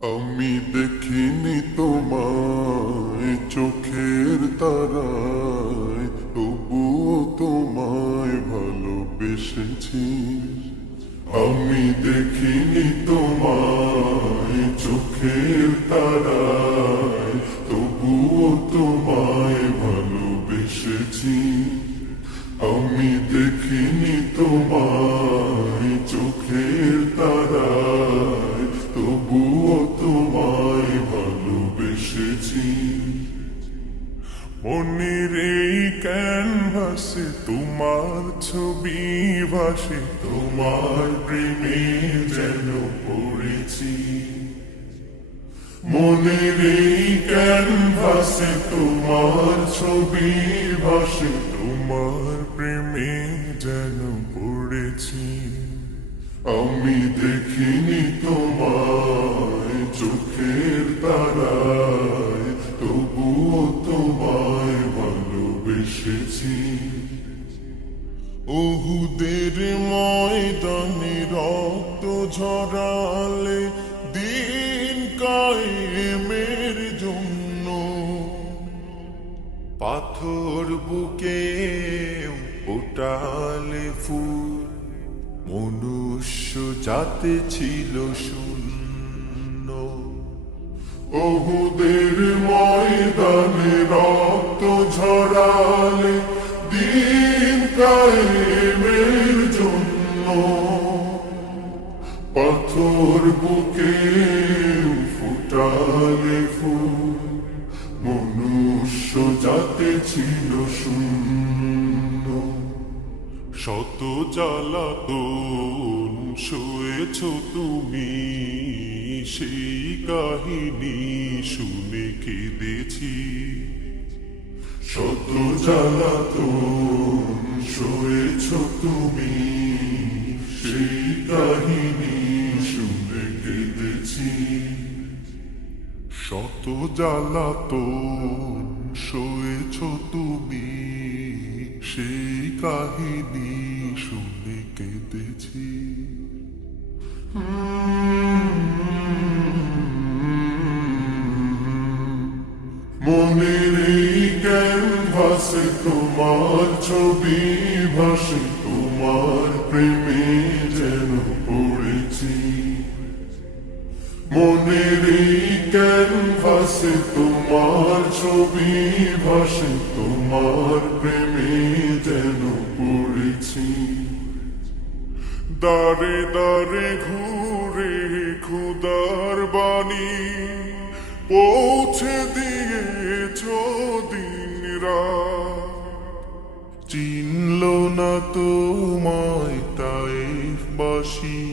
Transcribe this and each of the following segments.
আমি দেখিনি তোমায় চোখের তারায়, তবুও তোমায় ভালোবেসেছি। আমি দেখিনি তোমায় চোখের তারায়, তবুও তোমায় ভালোবেসেছি। আমি দেখিনি তোমায় চোখের তারায়, তবুও তোমায় ভালোবেসেছি। মনের এই ক্যানভাসে তোমার ছবি ভাসে, তোমার প্রেমে যেন পড়েছি। মনের এই ক্যানভাসে তোমার ছবি ভাসে, তোমার প্রেমে যেন পড়েছি। আমি দেখিনি তোমায় চোখের তারায়, তবুও তোমায় ভালোবেসেছি। উহুদের ময়দানে রক্ত ঝরালে দিন কায়েমের জন্য, পাথর বুকে ফোটালে ফুল, মনুষ্য জাতি ছিল শূন্য। উহুদের ময়দানে রক্ত ঝরালে দিন কায়েমের জন্য, পাথর বুকে ফোটালে ফুল, মনুষ্য জাতি ছিল শূন্য। শত জ্বালাতন সয়েছ তুমি, সেই কাহিনী শুনে কেঁদেছি। শত জ্বালাতন সয়েছ তুমি, সেই কাহিনী শুনে কেঁদেছি। শত জ্বালাতন সয়েছ তুমি, সেই কাহিনী শুনে কেঁদেছি। মনের এই ক্যানভাসে তোমার ছবি ভাসে, তোমার প্রেমে যেন পড়েছি। মনের এই ক্যানভাসে তোমার ছবি ভাসে, তোমার প্রেমে যেন পড়েছি। দারে দারে ঘুরে খুদার বাণী পৌঁছে দিয়েছ দিন রাত, চিনল না তোমায় তায়েফবাসী,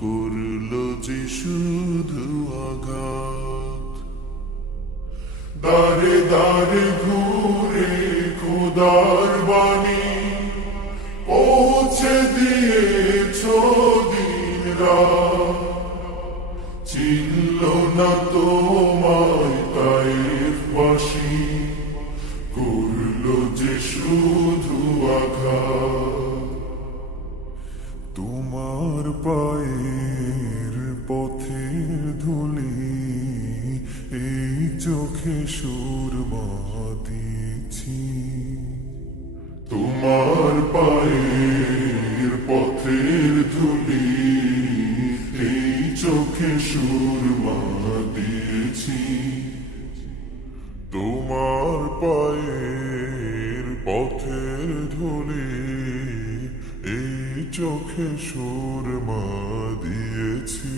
করল যে শুধু আঘাত। দারে দারে ঘুরে খুদার বাণী পৌঁছে দিয়েছ দিন রাত, চিনল না তোমায় তায়েফবাসী, করল যে শুধু আঘাত। তোমার পায়ের পথের ধুলি এই চোখে সুরমা দিয়েছি। তোমার পায়ের পথের ধুলি এই চোখে সুরমা দিয়েছি। তোমার পায়ের পথের ধুলি এই চোখে সুরমা দিয়েছি।